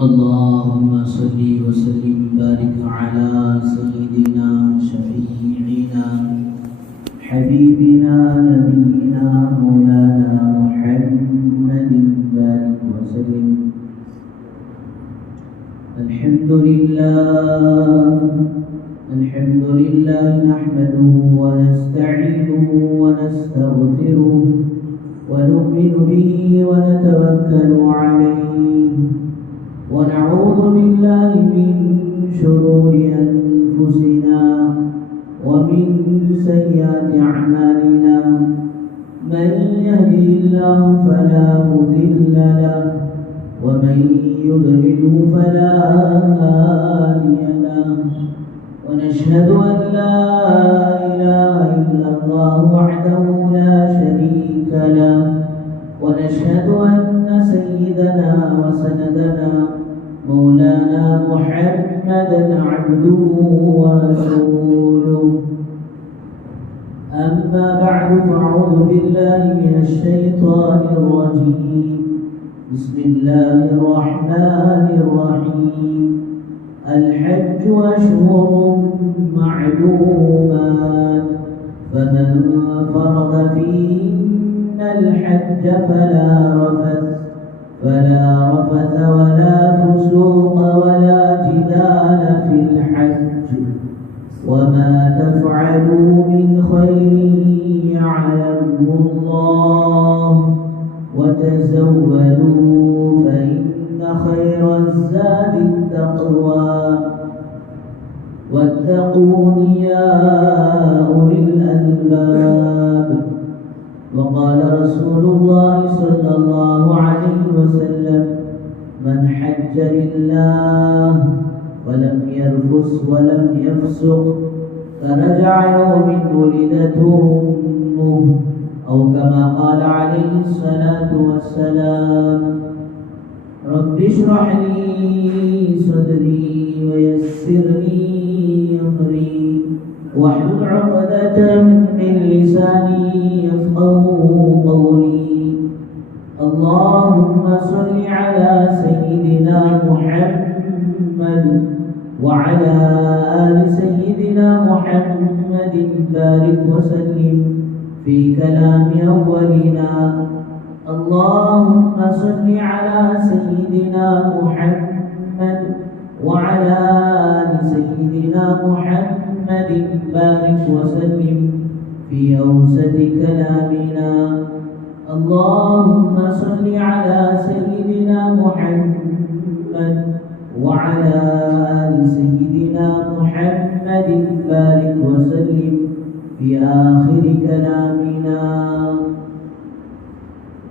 اللهم صل وسلم وبارك على سيدنا شفيعنا حبيبنا نبينا مولانا محمد بارك وسلم. الحمد لله نحمده ونستعينه ونستغفره ونؤمن به ونتوكل عليه ونعوذ بالله من شرور أنفسنا ومن سيئات أعمالنا. من يهده الله فلا مضل له ومن يضلل فلا هادي له. ونشهد أن لا إله إلا الله وحده لا شريك له. ونشهد أن سيدنا وسندنا مولانا محمدا عبده ورسوله. أما بعد فأعوذ بالله من الشيطان الرجيم. بسم الله الرحمن الرحيم. الحج أشهر معلومات فمن فرض فيهن الحج فلا رفث ولا فسوق ولا جدال في الحج. وما تفعلوا من خير يعلمه الله وتزودوا فإن خير الزاد التقوى واتقون يا أولي الألباب. وقال رسول الله صلى الله عليه وسلم: من حج لله ولم يرفث ولم يفسق فرجع يوم ولدته أمه، أو كما قال عليه الصلاة والسلام. رب اشرح لي صدري ويسر لي أمري واحلل عقدة من لساني يفقهوا قولي. اللهم صل على سيدنا محمد وعلى آل سيدنا محمد بارك وسلم في كلام أولنا. اللهم صل على سيدنا محمد وعلى آل سيدنا محمد بارك وسلم في أوسط كلامنا. اللهم صل على سيدنا محمد وعلى آل سيدنا محمد بارك وسلم في آخر كلامنا.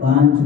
5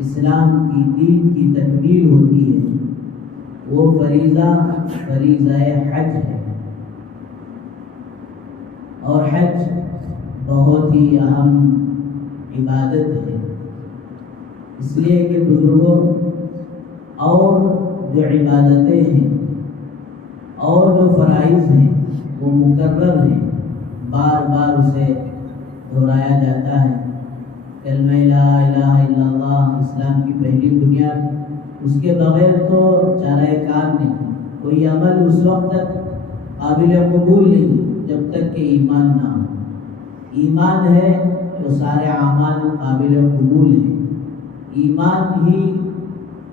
اسلام کی دین کی تکمیل ہوتی ہے وہ فریضہ حج ہے. اور حج بہت ہی اہم عبادت ہے، اس لیے کہ بزرگوں اور جو عبادتیں ہیں اور جو فرائض ہیں وہ مکرر ہیں، بار بار اسے دہرایا جاتا ہے. کلمہ لا الہ الا اللہ اسلام کی پہلی بنیاد، اس کے بغیر تو چارہ کار نہیں. کوئی عمل اس وقت تک قابل قبول نہیں جب تک کہ ایمان نہ ہو. ایمان ہے تو سارے اعمال قابل قبول ہیں. ایمان ہی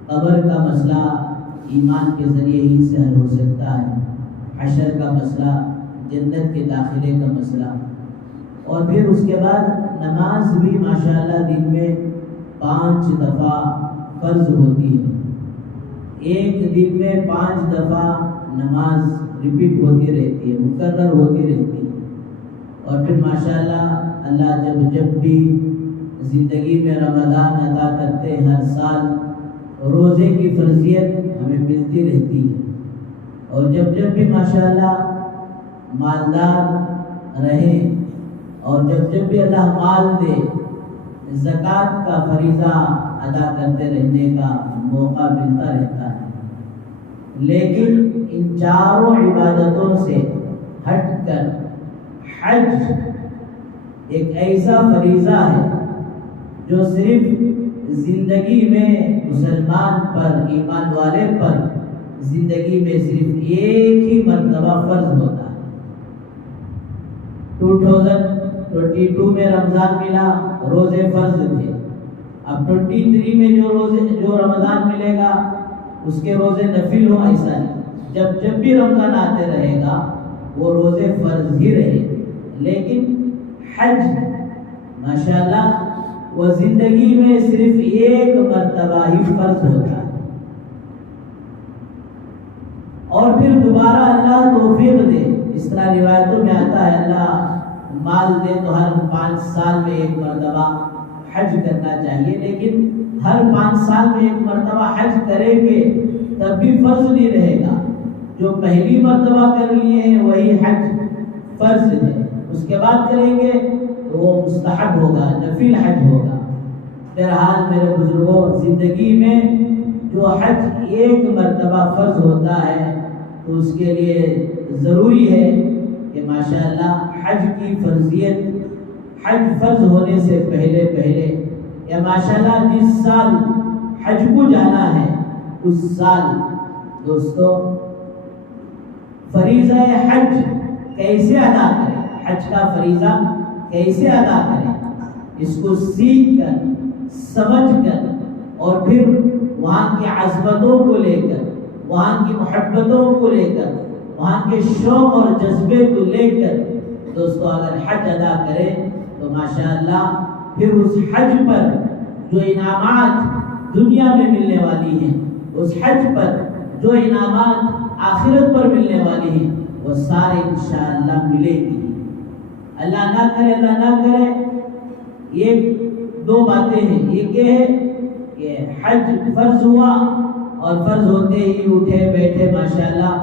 قبر کا مسئلہ ایمان کے ذریعے ہی سے حل ہو سکتا ہے، حشر کا مسئلہ، جنت کے داخلے کا مسئلہ. اور پھر اس کے بعد نماز بھی ماشاءاللہ دن میں 5 دفعہ فرض ہوتی ہے. ایک دن میں 5 دفعہ نماز ریپیٹ ہوتی رہتی ہے، مکرر ہوتی رہتی ہے. اور پھر ماشاءاللہ اللہ جب بھی زندگی میں رمضان عطا کرتے ہیں، ہر سال روزے کی فرضیت ہمیں ملتی رہتی ہے. اور جب بھی ماشاءاللہ مالدار رہیں اور جب بھی اللہ مال دے، زکوٰۃ کا فریضہ ادا کرتے رہنے کا موقع ملتا رہتا ہے. لیکن ان چاروں عبادتوں سے ہٹ کر حج ایک ایسا فریضہ ہے جو صرف زندگی میں مسلمان پر، ایمان والے پر زندگی میں صرف ایک ہی مرتبہ فرض ہوتا ہے. 2022 میں رمضان ملا، روزے فرض تھے. اب 23 میں جو رمضان ملے گا اس کے روزے نفل ہو، ایسا نہیں. جب بھی رمضان آتے رہے گا وہ روزے فرض ہی رہے. لیکن حج ماشاءاللہ وہ زندگی میں صرف ایک مرتبہ ہی فرض ہوتا ہے. اور پھر دوبارہ اللہ توفیق دے. اس طرح روایتوں میں آتا ہے اللہ مال دے تو ہر 5 سال میں ایک مرتبہ حج کرنا چاہیے. لیکن ہر 5 سال میں ایک مرتبہ حج کریں گے تب بھی فرض نہیں رہے گا. جو پہلی مرتبہ کر لیے ہیں وہی حج فرض ہے، اس کے بعد کریں گے تو وہ مستحب ہوگا، نفل حج ہوگا. بہرحال میرے بزرگوں، زندگی میں جو حج ایک مرتبہ فرض ہوتا ہے تو اس کے لیے ضروری ہے کہ ماشاءاللہ حج کی فرضیت، حج فرض ہونے سے پہلے یا ماشاءاللہ جس سال حج کو جانا ہے اس سال دوستو فریضہ حج کیسے ادا کریں، حج کا فریضہ کیسے ادا کریں، اس کو سیکھ کر، سمجھ کر اور پھر وہاں کی عظمتوں کو لے کر، وہاں کی محبتوں کو لے کر، وہاں کے شوق اور جذبے کو لے کر دوستو اگر حج ادا کریں تو ماشاءاللہ پھر اس حج پر جو انعامات دنیا میں ملنے والی ہیں، اس حج پر جو انعامات آخرت پر ملنے والی ہیں، وہ سارے انشاءاللہ ملے گی. اللہ نہ کرے یہ 2 باتیں ہیں. ایک یہ ہے کہ حج فرض ہوا اور فرض ہوتے ہی اٹھے بیٹھے ماشاءاللہ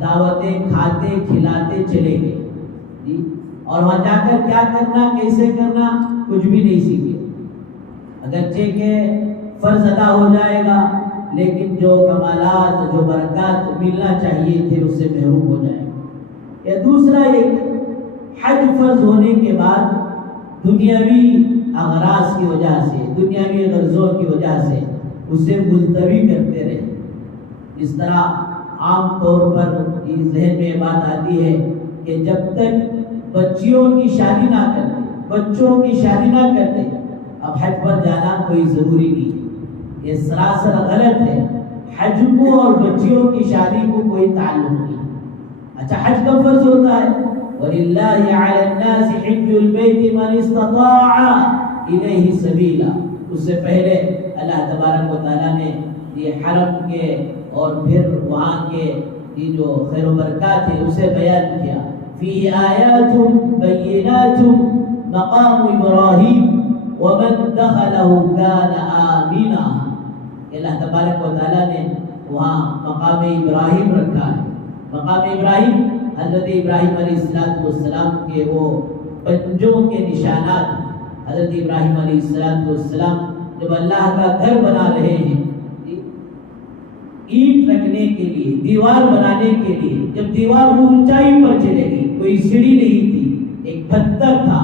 دعوتیں کھاتے کھلاتے چلے گئے جی، اور وہاں جا کر کیا کرنا، کیسے کرنا، کچھ بھی نہیں سیکھے. اگرچہ کہ فرض ادا ہو جائے گا لیکن جو کمالات، جو برکات ملنا چاہیے تھے اس سے محروم ہو جائے گا. یا دوسرا ایک حج فرض ہونے کے بعد دنیاوی اغراض کی وجہ سے، دنیاوی غرضوں کی وجہ سے اسے ملتوی کرتے رہے. اس طرح عام طور پر ذہن میں بات آتی ہے کہ جب تک بچیوں کی شادی نہ کرتے، بچوں کی شادی نہ کرتے، اب حج پر جانا کوئی ضروری نہیں. یہ سراسر غلط ہے. حج کو اور بچیوں کی شادی کو کوئی تعلق نہیں. اچھا حج کب فرض ہوتا ہے؟ وَلِلَّهِ عَلَى النَّاسِ حِجُّ الْبَيْتِ مَنِ اسْتَطَاعَ إِلَيْهِ سَبِيلًا. اس سے پہلے اللہ تبارک و تعالیٰ نے یہ حرم کے اور پھر وہاں کے یہ جو خیر و برکات ہے اسے بیان کیا. فِي آیَاتٌ بَيِّنَاتٌ مَقَامُ إِبْرَاهِيمَ وَمَنْ دَخَلَهُ كَانَ آمِنًا. اللہ تبارک و تعالیٰ نے وہاں مقام ابراہیم رکھا ہے. مقام ابراہیم حضرت ابراہیم علیہ السلام کے وہ پنجوں کے نشانات. حضرت ابراہیم علیہ السلام جب اللہ کا گھر بنا رہے ہیں، اینٹ رکھنے کے لیے، دیوار بنانے کے لیے، جب دیوار اونچائی پر چلے گی، کوئی سیڑھی نہیں تھی، ایک پتھر تھا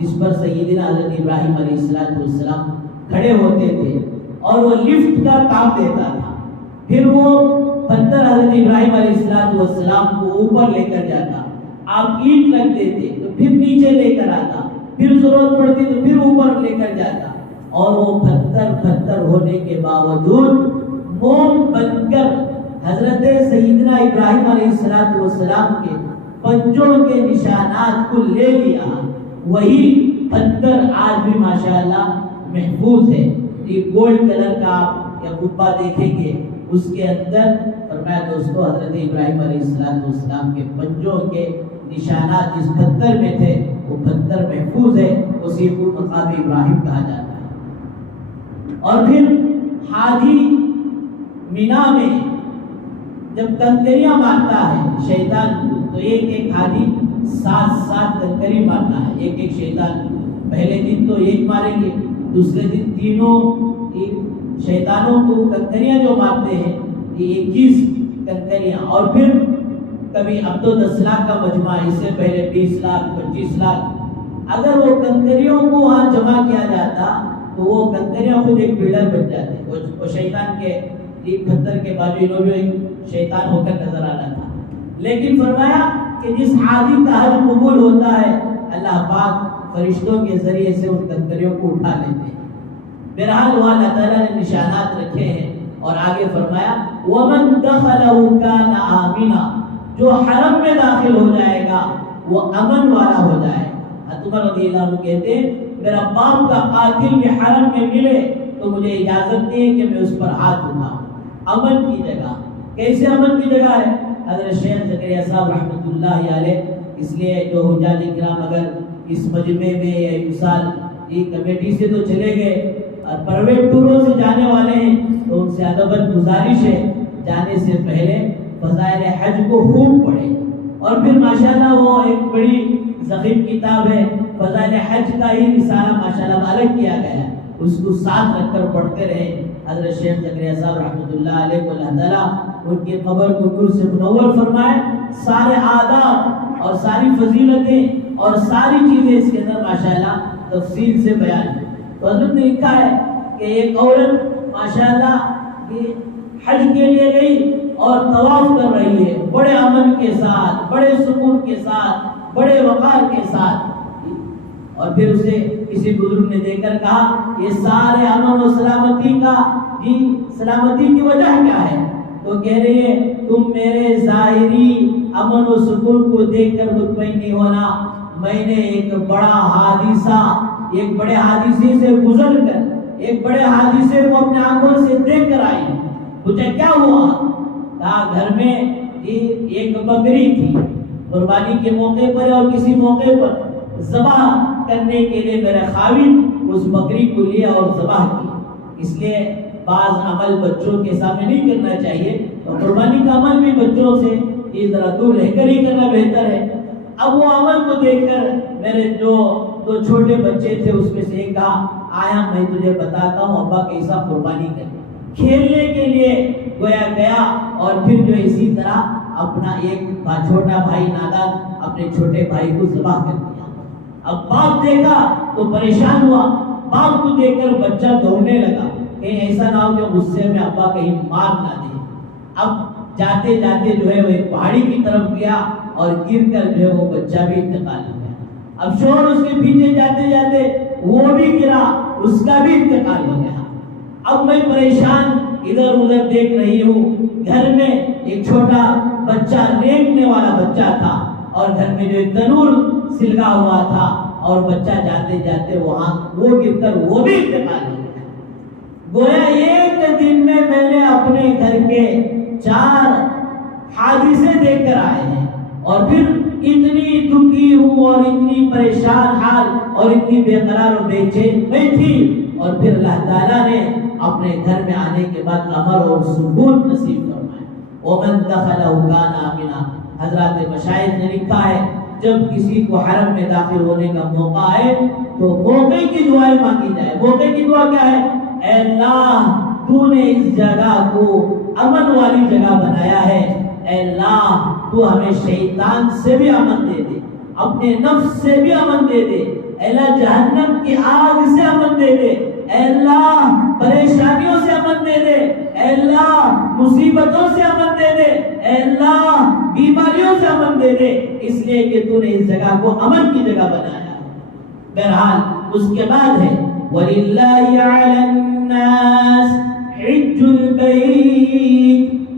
جس پر سیدنا حضرت ابراہیم علیہ السلام کھڑے ہوتے تھے اور وہ لفٹ کا کام دیتا تھا. پھر وہ پتھر حضرت ابراہیم علیہ السلام کو اوپر لے کر جاتا. آپ اینٹ رکھ دیتے تو پھر نیچے لے کر آتا، پھر ضرورت پڑتی تو پھر اوپر لے کر جاتا. اور وہ پتھر ہونے کے باوجود موم بن کر حضرت سیدنا ابراہیم علیہ السلام کے پنجوں کے نشانات کو لے لیا. وہی پتھر آج بھی ماشاءاللہ محفوظ ہے. یہ گولڈ کلر کا آپ یا قبہ دیکھیں گے، اس کے اندر فرمایا دوستو حضرت ابراہیم علیہ السلام کے پنجوں کے نشانات جس پتھر میں تھے وہ پتھر محفوظ ہے. اسی کو مقام ابراہیم کہا جاتا ہے. اور پھر حاجی مینا میں جب کنکریاں مارتا ہے شیطان کو، تو ایک حاجی 7 کنکری مارنا ہے. ایک شیطان پہلے دن تو ایک ماریں گے، دوسرے دن تینوں شیطانوں کو کنکریاں جو مارتے ہیں یہ 21 کنکریاں. اور پھر کبھی اب تو 10 لاکھ کا مجمع، اس سے پہلے 20 لاکھ 25 لاکھ. اگر وہ کنکریوں کو وہاں جمع کیا جاتا تو وہ کنکریاں خود ایک بلڈر بن جاتے. وہ شیطان کے پتھر کے بازو انہوں نے ایک شیطان ہو کر نظر آنا تھا. لیکن فرمایا کہ جس حاجی کا حج قبول ہوتا ہے اللہ پاک فرشتوں کے ذریعے سے ان کنکریوں کو اٹھا لیتے ہیں. بہرحال وہاں اللہ تعالیٰ نے نشانات رکھے ہیں. اور آگے فرمایا وَمَنْ دَخَلَهُ كَانَ آمِنًا. جو حرم میں داخل ہو جائے گا وہ امن والا ہو جائے گا. عمر رضی اللہ عنہ کہتے ہیں میرا باپ کا قاتل کے حرم میں ملے تو مجھے اجازت نہیں ہے کہ میں اس پر ہاتھ اٹھاؤں. امن کی جگہ. کیسے امن کی جگہ ہے؟ حضرت شیخ زکریا صاحب رحمۃ اللہ علیہ، اس لیے جو حجاج کرام اگر اس مجمع میں یا مثال یہ کمیٹی سے تو چلے گئے اور پرائیویٹ ٹوروں سے جانے والے ہیں تو ان سے ادباً گزارش ہے جانے سے پہلے فضائل حج کو خوب پڑھیں. اور پھر ماشاءاللہ وہ ایک بڑی ضخیم کتاب ہے فضائل حج کا ہی رسالہ ماشاءاللہ الگ کیا گیا ہے، اس کو ساتھ رکھ کر پڑھتے رہے. حضرت شیخ زکریا صاحب رحمۃ اللہ علیہ کو اللہ تعالیٰ ان کی قبر کو نور سے منور فرمائے. سارے آداب اور ساری فضیلتیں اور ساری چیزیں اس کے اندر ماشاءاللہ تفصیل سے بیان ہے. تو حضرت نے لکھا ہے کہ ایک عورت ماشاءاللہ حج کے لیے گئی اور طواف کر رہی ہے بڑے امن کے ساتھ، بڑے سکون کے ساتھ، بڑے وقار کے ساتھ. اور پھر اسے کسی بزرگ نے دیکھ کر کہا یہ سارے امن و سلامتی کا سلامتی کی وجہ کیا ہے؟ تو کہہ رہی ہے تم میرے ظاہری امن و سکون کو دیکھ کر مطمئن نہیں ہونا. میں نے ایک بڑا حادثہ، ایک بڑے حادثے سے گزر کر، ایک بڑے حادثے کو اپنے آنکھوں سے دیکھ کر آئی. پوچھا کیا ہوا؟ کہا گھر میں ایک بکری تھی، قربانی کے موقع پر اور کسی موقع پر ذبح کرنے کے لیے میرے خاوند اس بکری کو لیا اور ذبح کی. اس لیے بعض عمل بچوں کے سامنے نہیں کرنا چاہیے، اور قربانی کا عمل بھی بچوں سے یہ ذرا دور رہ کر ہی کرنا بہتر ہے. اب وہ عمل کو دیکھ کر میرے جو 2 چھوٹے بچے تھے اس میں سے ایک کہا آیا میں تجھے بتاتا ہوں ابا کیسا قربانی کرے. کھیلنے کے لیے گویا گیا اور پھر جو اسی طرح اپنا ایک چھوٹا بھائی نادان اپنے چھوٹے بھائی کو ذبح کر دیا. اب باپ دیکھا تو پریشان ہوا. باپ کو دیکھ کر بچہ دوڑنے لگا کہیں ایسا نہ ہو کہ غصے میں ابا کہیں مار نہ دے. اب جاتے جاتے جو ہے وہ ایک پہاڑی کی طرف گیا اور گر کر جو ہے وہ بچہ بھی انتقال ہو گیا. اب شوہر اس کے پیچھے جاتے جاتے وہ بھی گرا، اس کا بھی انتقال ہو گیا. اب میں پریشان ادھر ادھر دیکھ رہی ہوں. گھر میں ایک چھوٹا بچہ رینگنے والا بچہ تھا اور گھر میں جو ایک تنور سلگا ہوا تھا اور بچہ جاتے جاتے وہاں وہ گر کر وہ بھی انتقال ہو گیا. گویا ایک دن میں نے اپنے گھر کے 4 حادثے دیکھ کر آئے ہیں اور پھر اتنی دکھی ہوں اور اتنی پریشان حال اور اتنی بے قرار و بے چین نہیں تھی، اور پھر اللہ تعالیٰ نے اپنے گھر میں آنے کے بعد امن اور سکون نصیب فرمایا۔ ومن دخلہ کان آمنا، حضرات مشائخ نے لکھا ہے جب کسی کو حرم میں داخل ہونے کا موقع آئے تو موقع کی دعائیں مانگی جائے۔ موقع کی دعا کیا ہے؟ اے اللہ تو نے اس جگہ کو امن والی جگہ بنایا ہے، اے اللہ تو ہمیں شیطان سے بھی امن دے دے، اپنے نفس سے بھی امن دے دے، اے اللہ جہنم کی آگ سے امن دے دے، اے اللہ پریشانیوں سے امن دے دے، اے اللہ مصیبتوں سے امن دے دے، اے اللہ بیماریوں سے امن دے دے، اس لیے کہ تو نے اس جگہ کو امن کی جگہ بنایا۔ بہرحال اس کے بعد ہے وَلِلَّهِ عَلَى النَّاسِ حِجُّ الْبَيْتِ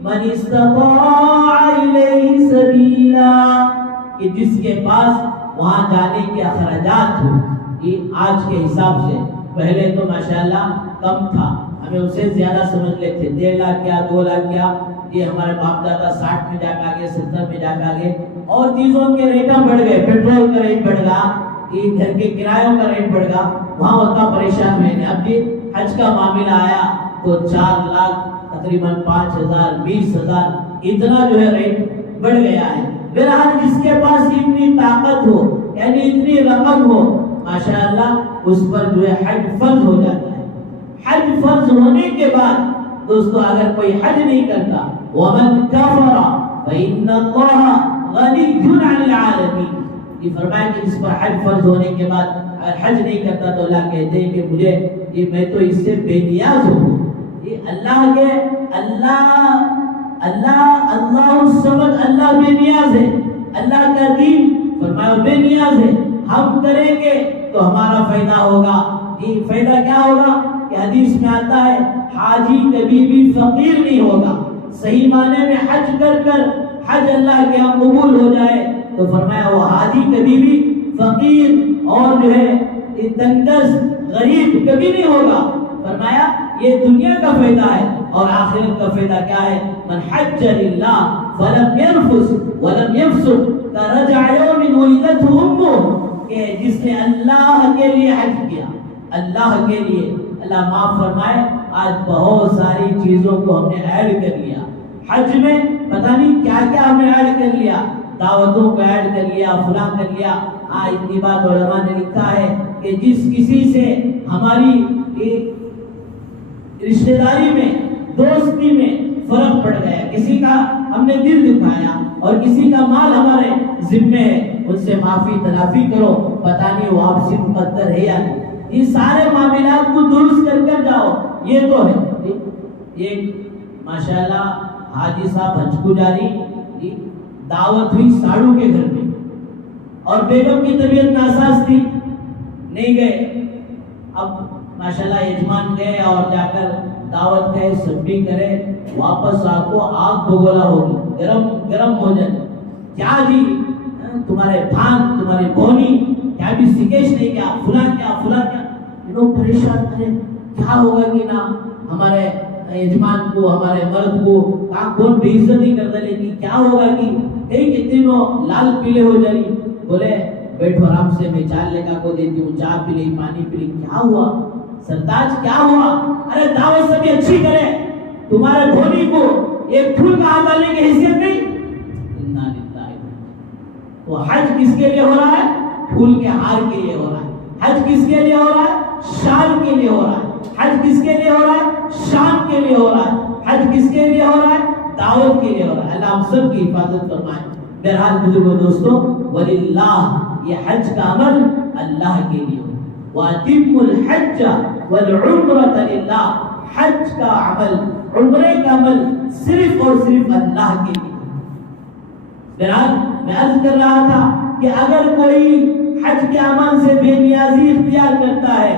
مَنِ اسْتَطَاعَ إِلَيْهِ سَبِيلًا، کہ جس کے پاس وہاں جانے کے اخراجات ہو۔ یہ آج کے حساب سے پہلے تو ماشاءاللہ کم تھا، ہمیں اسے زیادہ سمجھ لیتے، 1.5 لاکھ کیا 2 لاکھ کیا، یہ ہمارے باپ دادا 60 میں جا کے آگے 70 میں جا کے آگے، اور چیزوں کے ریٹ بڑھ گئے، پیٹرول کا ریٹ بڑھ گیا، یہ گھر کے کرایوں کا ریٹ بڑھ گیا، وہاں اتنا پریشان ہوئے ہیں۔ اب یہ حج کا معاملہ آیا تو 4 لاکھ تقریباً 5,000 20,000 اتنا جو ہے ریٹ بڑھ گیا ہے۔ بہرحال جس کے پاس اتنی طاقت ہو، یعنی اتنی رقم ہو، ماشاءاللہ اس پر جو ہے حج فرض ہو جاتا ہے۔ حج فرض ہونے کے بعد دوستو اگر کوئی حج نہیں کرتا، وَمَنْ كَفَرَ فَإِنَّ اللَّهَ غَنِيٌّ عَنِ الْعَالَمِينَ، یہ فرمایا کہ جس پر حج فرض ہونے کے بعد اگر حج نہیں کرتا تو اللہ کہتے ہیں کہ مجھے میں تو اس سے بے نیاز ہوں۔ یہ اللہ کے اللہ الصمد، اللہ بے نیاز ہے، اللہ کا دین فرمایا بے نیاز ہے، ہم کریں گے تو ہمارا فائدہ ہوگا۔ یہ فائدہ کیا ہوگا کہ حدیث میں آتا ہے حاجی کبھی بھی فقیر نہیں ہوگا۔ صحیح معنی میں حج کر کر حج اللہ کے ہاں قبول ہو جائے تو فرمایا وہ حاجی کبھی بھی فقیر اور جو ہے تنگ دست غریب کبھی نہیں ہوگا۔ فرمایا یہ دنیا کا فائدہ ہے، اور آخرت کا فائدہ کیا ہے؟ من حج للہ فلم يرفث ولم يفسق كرجع يوم ولدته امه، کہ جس نے اللہ کے لیے حج کیا، اللہ کے لیے، اللہ معاف فرمائے آج بہت ساری چیزوں کو ہم نے ایڈ کر لیا حج میں، پتہ نہیں کیا کیا ہم نے ایڈ کر لیا، دعوتوں کو ایڈ کر لیا، فلاں کر لیا۔ اتنی بات علماء نے لکھا ہے کہ جس کسی سے ہماری رشتہ داری میں، دوستی میں فرق پڑ گیا، کسی کا ہم نے دل دکھایا اور کسی کا مال ہمارے ذمے ہے، ان سے معافی تلافی کرو، پتہ نہیں وہ آپ سے مقدر ہے یا نہیں۔ یہ سارے معاملات کو درست کر کر جاؤ، یہ تو ہے۔ یہ ماشاءاللہ حاجی صاحب حج کو جاری، دعوت ہوئی ساڑو کے گھر میں، اور بیگم کی طبیعت ناساز تھی، نہیں گئے۔ اب ماشاءاللہ یجمان گئے اور جا کر دعوت گئے، سب بھی کرے، واپس آپ کو آگ بگولا ہوگی، گرم ہو جائے، کیا جی تمہارے بھان تمہاری بونی کیا بھی سکیش نہیں کیا، فلاں کیا لوگ پریشان کرے، کیا ہوگا کہ نا ہمارے یجمان کو، ہمارے مرد کو کون بے عزتی کر دے گی، کیا ہوگا کہ کتنے لال پیلے ہو جائے۔ بولے بیٹھو آرام سے، میں چائے لے کو دیتی ہوں، چائے پی لی، پانی پی لی۔ کیا ہوا سرتاج، کیا ہوا؟ ارے دعوت سبھی اچھی کرے، تمہارے بھونی کو ایک پھول کا ہاتھ ڈالنے کی حیثیت نہیں۔ تو حج کس کے لیے ہو رہا ہے؟ پھول کے ہار کے لیے ہو رہا ہے۔ حج کس کے لیے ہو رہا ہے؟ شان کے لیے ہو رہا ہے۔ حج کس کے لیے ہو رہا ہے؟ شان کے لیے ہو رہا ہے۔ حج کس کے لیے ہو رہا ہے؟ دعوت کے لیے ہو رہا ہے۔ اللہ ہم سب کی حفاظت فرمائے۔ بہرحال بزرگوں دوستوں، وَلِلَّهِ، یہ حج کا عمل اللہ کے لیے ہو۔ وَأَتِمُّ الْحَجَّ وَالْعُمْرَةَ لِلَّهِ، حج کا عمل، عمرے کا عمل صرف اور صرف اللہ کے لیے۔ بہرحال میں عرض کر رہا تھا کہ اگر کوئی حج کے عمل سے بے نیازی اختیار کرتا ہے،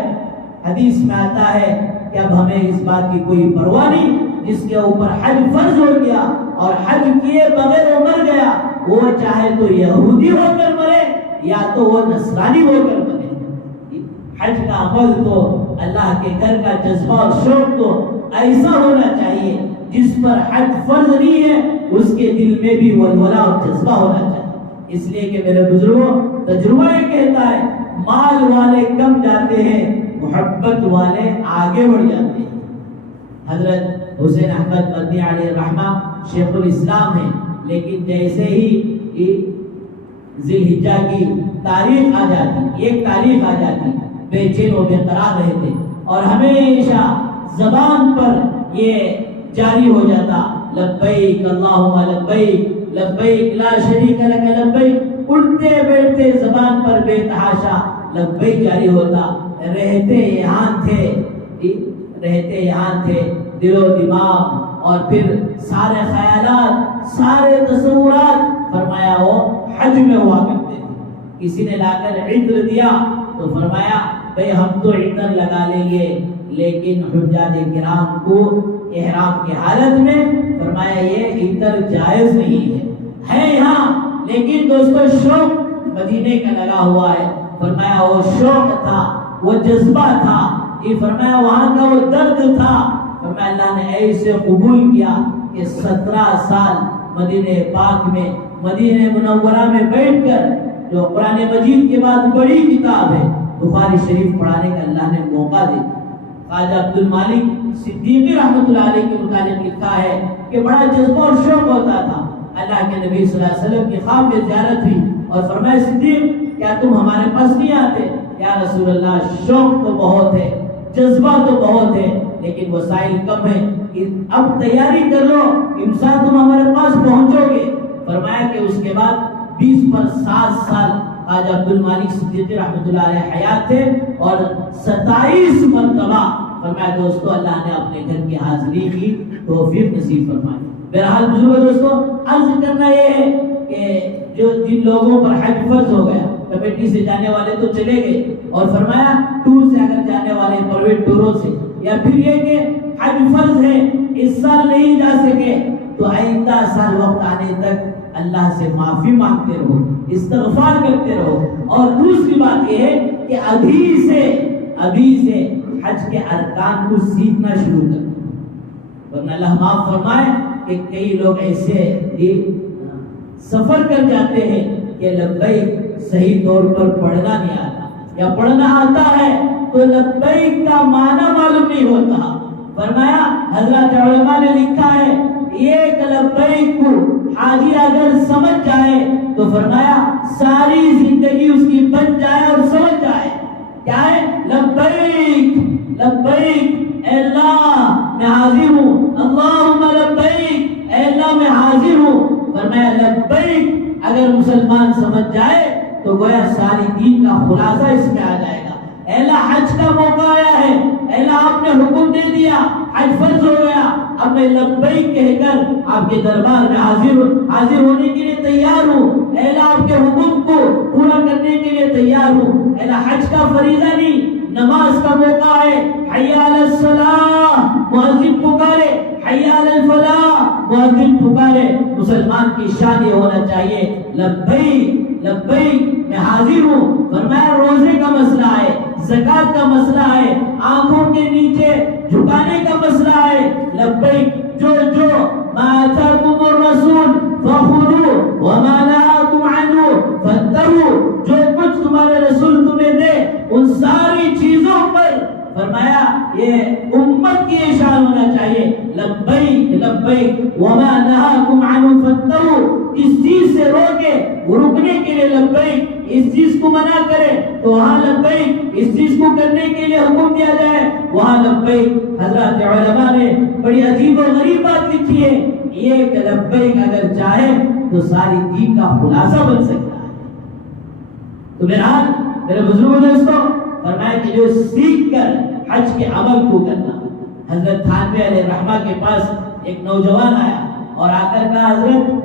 حدیث میں آتا ہے کہ اب ہمیں اس بات کی کوئی پرواہ نہیں، جس کے اوپر حج فرض ہو گیا اور حج کیے بغیر وہ مر گیا، وہ چاہے تو یہودی ہو کر مرے یا تو وہ نصرانی ہو کر مرے۔ حج کا عمل تو اللہ کے گھر کا جذبہ اور شوق تو ایسا ہونا چاہیے، جس پر حج فرض نہیں ہے اس کے دل میں بھی ولولہ اور جذبہ ہونا چاہیے۔ اس لیے کہ میرے بزرگوں تجربہ یہ کہتا ہے مال والے کم جاتے ہیں، محبت والے آگے بڑھ جاتے ہیں۔ حضرت حسین احمد مدنی علیہ الرحمہ شیخ الاسلام ہیں، لیکن جیسے ہی ذی الحجہ کی تاریخ آ جاتی، ایک تاریخ آ جاتی، بے چین و بے قرار رہتے اور ہمیشہ زبان پر یہ جاری ہو جاتا لبیک اللہم لبیک لبیک لا شریک لک لبیک، اٹھتے بیٹھتے زبان پر بے تحاشا لبیک جاری ہوتا۔ رہتے یہاں تھے دل و دماغ اور پھر سارے خیالات سارے تصورات فرمایا وہ حج میں ہوا کرتے تھے۔ کسی نے لا کر عطر دیا تو فرمایا بھئی ہم تو عطر لگا لیں گے، لیکن حجاج کرام کو احرام کی حالت میں فرمایا یہ عطر جائز نہیں ہے یہاں، لیکن دوستو شوق مدینے کا لگا ہوا ہے۔ فرمایا وہ شوق تھا، وہ جذبہ تھا، یہ فرمایا وہاں کا وہ درد تھا۔ فرمایا اللہ نے ایسے قبول کیا کہ 17 سال مدینہ پاک میں مدینہ منورہ میں بیٹھ کر جو قرآن مجید کے بعد بڑی کتاب ہے بخاری شریف پڑھانے کا اللہ نے موقع دیا۔ خواجہ عبد المالک صدیقی رحمۃ اللہ علیہ کے متعلق لکھا ہے کہ بڑا جذبہ اور شوق ہوتا تھا۔ اللہ کے نبی صلی اللہ علیہ وسلم کی خواب میں زیارت ہوئی اور فرمایا صدیق کیا تم ہمارے پاس نہیں آتے؟ یا رسول اللہ شوق تو بہت ہے، جذبہ تو بہت ہے، لیکن وسائل کم ہے، اب تیاری کر لو امسال تم ہمارے پاس پہنچو گے۔ فرمایا کہ اس کے بعد 20 پر 7 سال خواجہ عبد المالک صدیقی رحمۃ اللہ علیہ حیات تھے اور 27 مرتبہ فرمایا دوستو اللہ نے اپنے گھر کی حاضری کی توفیق نصیب فرمائی۔ بہرحال بزرگوں دوستو عرض کرنا یہ ہے کہ جن لوگوں پر حج فرض ہو گیا، کمیٹی سے جانے والے تو چلے گئے، اور فرمایا ٹور سے اگر جانے والے پرائیویٹ ٹوروں سے، یا پھر یہ کہ حج فرض ہے اس سال نہیں جا سکے تو آئندہ سال وقت آنے تک اللہ سے معافی مانگتے رہو، استغفار کرتے رہو۔ اور دوسری بات یہ ہے کہ ابھی سے حج کے ارکان کو سیکھنا شروع کر دو، ورنہ اللہ معاف فرمائے کہ کئی لوگ ایسے سفر کر جاتے ہیں کہ لبیک صحیح طور پر پڑھنا نہیں آتا، یا پڑھنا آتا ہے تو لبیک کا معنی معلوم نہیں ہوتا۔ فرمایا حضرات علماء نے لکھا ہے ایک لبیک کو حاجی اگر سمجھ جائے تو فرمایا ساری زندگی اس کی بن جائے اور سمجھ جائے۔ کیا ہے؟ لبیک لبیک، اے اللہ میں حاضر ہوں، اللہم لبیک، اے اللہ میں حاضر ہوں۔ فرمایا لبیک اگر مسلمان سمجھ جائے تو گویا ساری دین کا خلاصہ اس میں آ جائے گا۔ اے اللہ حج کا موقع آیا ہے، اے اللہ آپ نے حکم دے دیا، حج فرض ہو گیا، اب میں لبیک کہہ کر آپ کے دربار میں حاضر ہونے کے لیے تیار ہوں۔ اے اللہ آپ کے حکم کو پورا کرنے کے لیے تیار ہوں۔ اے اللہ حج کا فریضہ نہیں، نماز کا موقع ہے، حی علی الصلاۃ مؤذن پکارے، حی علی الفلاح مؤذن پکارے، مسلمان کی شان یہ ہونا چاہیے لبیک لبیک میں حاضر ہوں۔ فرمایا روزے کا مسئلہ ہے، زکات کا مسئلہ ہے، آنکھوں کے نیچے جھکانے کا مسئلہ ہے، لبیک جو ما آتاکم الرسول فخذوہ وما نہاکم عنہ فانتہوا، جو کچھ تمہارے رسول تمہیں دے ان ساری چیزوں پر فرمایا یہ امت کی اشارہ ہونا چاہیے، لبیک لبیک وما نہاکم عنہ فانتہوا، اس چیز سے روکے رکنے کے لیے لبیک، اس چیز کو منع کرے تو وہاں لبیک، اس چیز کو کرنے کے لیے حکم دیا جائے وہاں لبیک۔ حضرات علماء نے بڑی عجیب و غریب بات لکھی ہے، یہ کہ لبیک اگر چاہے تو ساری دین کا خلاصہ بن سکتا ہے۔ تو بہرحال میرے بزرگوں دوستوں فرمایا کہ جو سیکھ کر حج کے عمل کو کرنا۔ حضرت تھانوی علیہ رحمہ کے پاس ایک نوجوان آیا اور آ کر کہا حضرت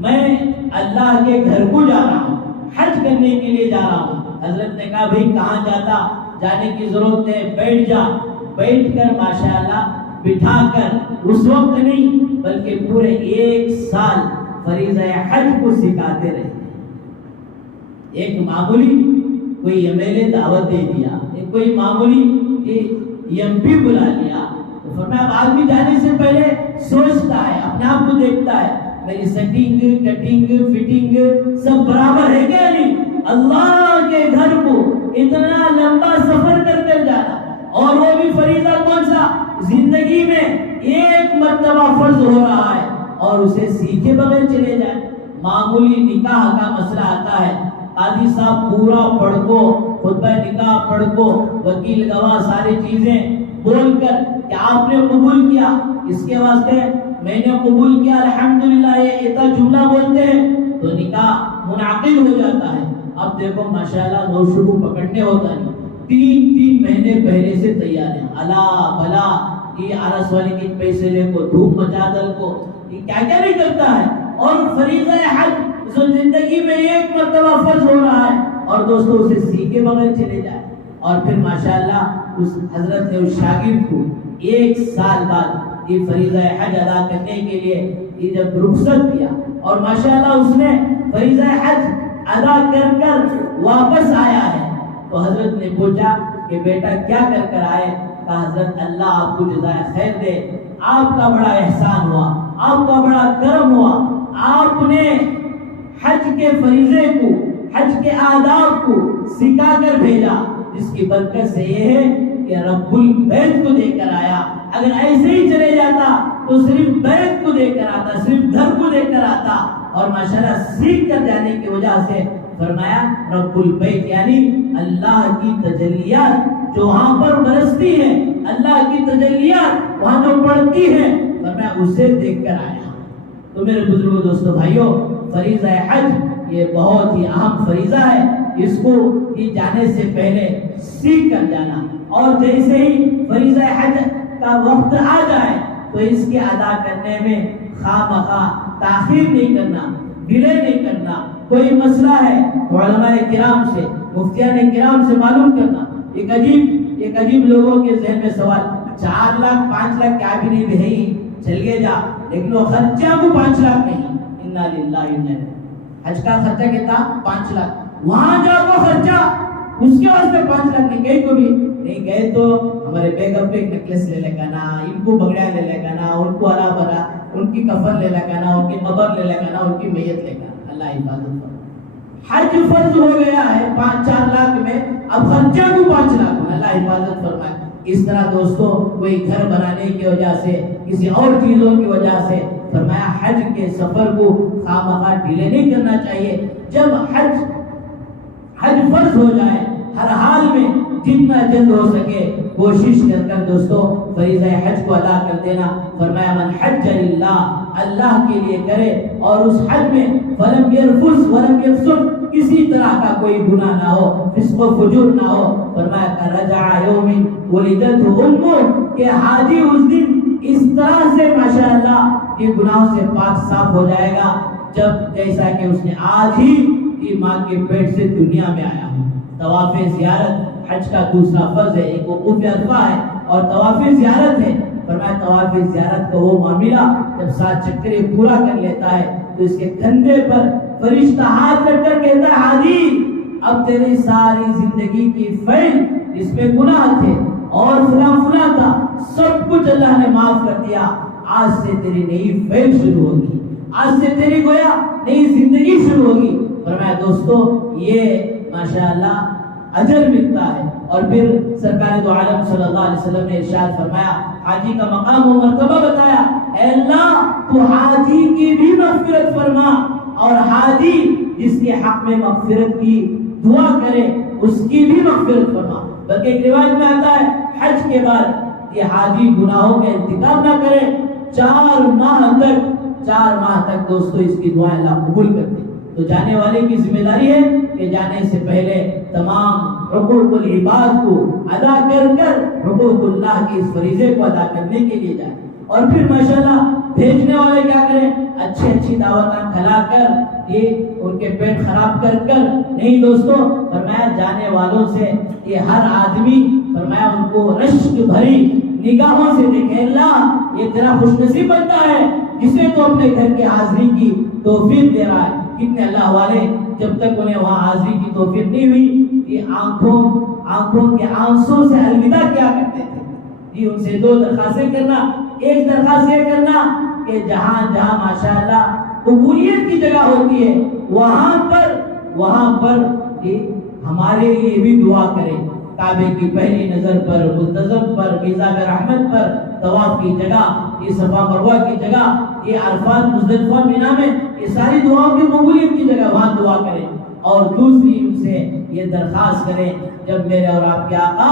میں اللہ کے گھر کو جا رہا ہوں، حج کرنے کے لیے جا رہا ہوں۔ حضرت نے کہا بھئی کہاں جاتا، جانے کی ضرورت ہے، بیٹھ جا۔ بیٹھ کر ماشاءاللہ بٹھا کر اس وقت نہیں بلکہ پورے 1 سال فریضہ حج کو سکھاتے رہے۔ ایک معمولی کوئی ایم ایل اے دعوت دے دیا، ایک کوئی معمولی ایم پی بلا لیا، تو فرمایا آدمی جانے سے پہلے سوچتا ہے، اپنے آپ کو دیکھتا ہے میری سیٹنگ کٹنگ فٹنگ سب برابر ہے کیا نہیں؟ اللہ کے گھر کو اتنا لمبا سفر کر کر جانا، اور وہ بھی فریضہ کون سا؟ زندگی میں ایک مرتبہ فرض ہو رہا ہے اور اسے سیکھے بغیر چلے جائیں۔ معمولی نکاح کا مسئلہ آتا ہے، قاضی صاحب پورا پڑھ کو، خطبہ نکاح پڑھ کو، وکیل گواہ ساری چیزیں بول کر کہ آپ نے قبول کیا، اس کے واسطے میں نے قبول کیا الحمدللہ، یہ اتنا جملہ بولتے ہیں تو نکاح منعقد ہو جاتا ہے۔ اب دیکھو ماشاءاللہ نوشو کو پکڑنے ہوتا نہیں، 3 مہینے پہلے سے تیار ہیں، الا بلا یہ عرس والے کے پیسے لے کو، دھوم مچا دل کو، یہ کیا کیا نہیں کرتا ہے۔ اور فریضہ حج جو زندگی میں ایک مرتبہ فرض ہو رہا ہے اور دوستو اسے سیکھے بغیر چلے جائے۔ اور پھر ماشاءاللہ اس حضرت نے اس شاگرد کو 1 سال بعد یہ فریضہ حج ادا کرنے کے لیے یہ جب رخصت دیا اور ماشاءاللہ اس نے فریضہ حج ادا کر کر واپس آیا ہے، تو حضرت نے پوچھا کہ بیٹا کیا کر کر آئے؟ کہا حضرت اللہ آپ کو جزائے خیر دے، آپ کا بڑا احسان ہوا، آپ کا بڑا کرم ہوا، آپ نے حج کے فریضے کو، حج کے آداب کو سکھا کر بھیجا، جس کی برکت سے یہ ہے کہ رب البیت کو دے کر آیا۔ اگر ایسے ہی چلے جاتا تو صرف بیت کو دے کر آتا، صرف گھر کو دے کر آتا، اور ماشاءاللہ سیکھ کر جانے کی وجہ سے فرمایا رب البیت یعنی اللہ کی تجلیات جو وہاں پر برستی ہیں، اللہ کی تجلیات وہاں جو پڑتی ہیں، فرمایا اسے دیکھ کر آیا۔ تو میرے بزرگوں دوستو بھائیوں، فریضہ حج یہ بہت ہی اہم فریضہ ہے، اس کو یہ جانے سے پہلے سیکھ کر جانا، اور جیسے ہی فریضہ حج کا وقت آ جائے تو اس کے ادا کرنے میں خواہ تاخیر نہیں کرنا، ڈیلے نہیں کرنا۔ کوئی مسئلہ ہے علماء کرام سے، مفتیان کرام سے معلوم کرنا۔ ایک عجیب لوگوں کے ذہن میں سوال، 4 لاکھ 5 لاکھ کیا بھی نہیں بھائی چل گئے جا، لیکن وہ خرچہ کو 5 لاکھ نہیں، انا للہ و انا الیہ۔ حج کا خرچہ کتنا؟ 5 لاکھ، وہاں جا کو خرچہ اس کے واسطے 5 لاکھ نہیں، گئے کو بھی نہیں گئے تو ہمارے بیگم پہ ایک نیکلس لے لے گا نا، ان کو بگڑیا لے لے گا نا، ان کو ہرا بھرا ان کی کفن لے لے گا نا، ان کی قبر لے لے گا نا، ان کی میت لے گا۔ اللہ حفاظت کرے۔ حج فرض ہو گیا ہے 5-4 لاکھ میں، اب خرچہ کو 5 لاکھ، اللہ حفاظت فرمائے۔ اس طرح دوستوں کوئی گھر بنانے کی وجہ سے، کسی اور چیزوں کی وجہ سے، فرمایا حج کے سفر کو خواہ ڈیلے نہیں کرنا چاہیے۔ جب حج فرض ہو جائے ہر حال میں جتنا جلد ہو سکے کوشش کر دوستوں فریضہ حج کو ادا کر دینا۔ فرمایا من حج للہ، اللہ کے لیے کرے اور اس حج میں فلم یرفث ولم یفسق، کسی طرح کا کوئی گناہ نہ ہو، فسق و فجور نہ ہو۔ فرمایا کہ رجع یوم ولدته امه، کہ حاجی اس دن اس طرح سے ماشاءاللہ یہ گناہوں سے پاک صاف ہو جائے گا جب جیسا کہ اس نے آج ہی کی ماں کے پیٹ سے دنیا میں آیا ہو۔ طواف زیارت حج کا دوسرا فرض ہے، ایک وقوف عرفہ ہے اور طواف زیارت ہے۔ فرمایا طواف زیارت کا وہ معاملہ جب 7 چکرے پورا کر لیتا ہے تو اس کے کندھے پر فرشتہ ہاتھ رکھ کر کہتا ہے حاجی اب تیری ساری زندگی کی فعل اس میں گناہ تھے اور فلاں تھا، سب کچھ اللہ نے معاف کر دیا، آج سے تیری نئی فعل شروع ہوگی، آج سے تیری گویا نئی زندگی شروع ہوگی۔ فرمایا دوستو یہ ماشاءاللہ اجر ملتا ہے۔ اور پھر سرکار دو عالم صلی اللہ علیہ وسلم نے ارشاد فرمایا، حاجی کا مقام و مرتبہ بتایا، اے اللہ تو حاجی کی بھی مغفرت فرما، اور حاجی جس کے حق میں مغفرت کی دعا کرے اس کی بھی مغفرت فرما۔ بلکہ ایک روایت میں آتا ہے حج کے بعد یہ حاجی گناہوں کا ارتکاب نہ کرے 4 ماہ تک دوستو اس کی دعائیں اللہ قبول کرتے۔ تو جانے والے کی ذمہ داری ہے کہ جانے سے پہلے تمام حقوق العباد کو ادا کر حقوق اللہ کے اس فریضے کو ادا کرنے کے لیے جائے۔ اور پھر ماشاءاللہ بھیجنے والے کیا کریں، اچھی دعوتاں کھلا کر یہ ان کے پیٹ خراب کر نہیں دوستو۔ فرمایا جانے والوں سے یہ ہر آدمی فرمایا ان کو رشک بھری نگاہوں سے دیکھے، اللہ یہ تیرا خوش نصیب بنتا ہے جسے تو اپنے گھر کی حاضری کی توفیق دے رہا ہے۔ کتنے اللہ والے جب تک انہیں وہاں حاضری کی توفیق نہیں ہوئی یہ آنکھوں کے آنسوں سے الوداع کیا کرتے تھے۔ جی ان سے 2 درخواستیں کرنا، ایک درخواست یہ کرنا کہ جہاں ماشاءاللہ قبولیت کی جگہ ہوتی ہے، وہاں پر ہمارے لیے بھی دعا کریں. کعبے کی پہلی نظر پر، ملتزم پر، میزاب رحمت پر، طواف کی جگہ، یہ صفا مروہ کی جگہ، یہ عرفات مزدلفہ مینا میں، یہ ساری دعاؤں کی قبولیت کی جگہ، وہاں دعا کریں. اور دوسری ان سے یہ درخواست کریں، جب میرے اور آپ کے آقا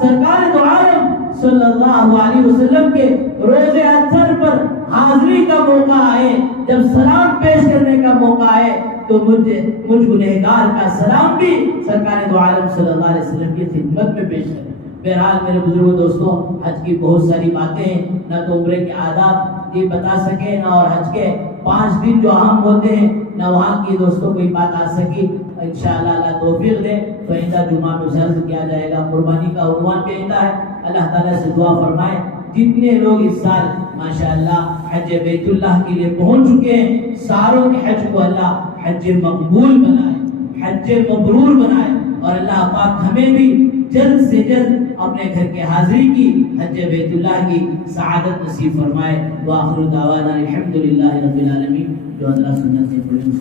سرکار دو عالم صلی اللہ علیہ وسلم کے روز اطہر پر حاضری کا موقع آئے، جب سلام پیش کرنے کا موقع آئے، تو مجھ گنہگار کا سلام بھی سرکار دو عالم صلی اللہ علیہ وسلم کی خدمت میں پیش کریں. بہرحال میرے بزرگوں دوستوں، حج کی بہت ساری باتیں ہیں، نہ تو عمرے کے آداب یہ بتا سکے، نہ اور حج کے 5 دن جو اہم ہوتے ہیں، نہ وہاں کی دوستوں کوئی بات آ سکی. انشاءاللہ اللہ توفیق دے تو آئندہ جمعہ میں عرض کیا جائے گا. قربانی کا عنوان بھی آئندہ ہے. اللہ تعالیٰ سے دعا فرمائے جتنے لوگ اس سال ماشاءاللہ حج بیت اللہ کے لیے پہنچ چکے ہیں، ساروں کے حج کو اللہ حج مقبول بنائے، حج مبرور بنائے، اور اللہ پاک ہمیں بھی جلد سے جلد اپنے گھر کے حاضری کی، حج بیت اللہ کی سعادت نصیب فرمائے. وآخر دعوانا الحمدللہ رب العالمین. جو اللہ سنت سے پڑھیں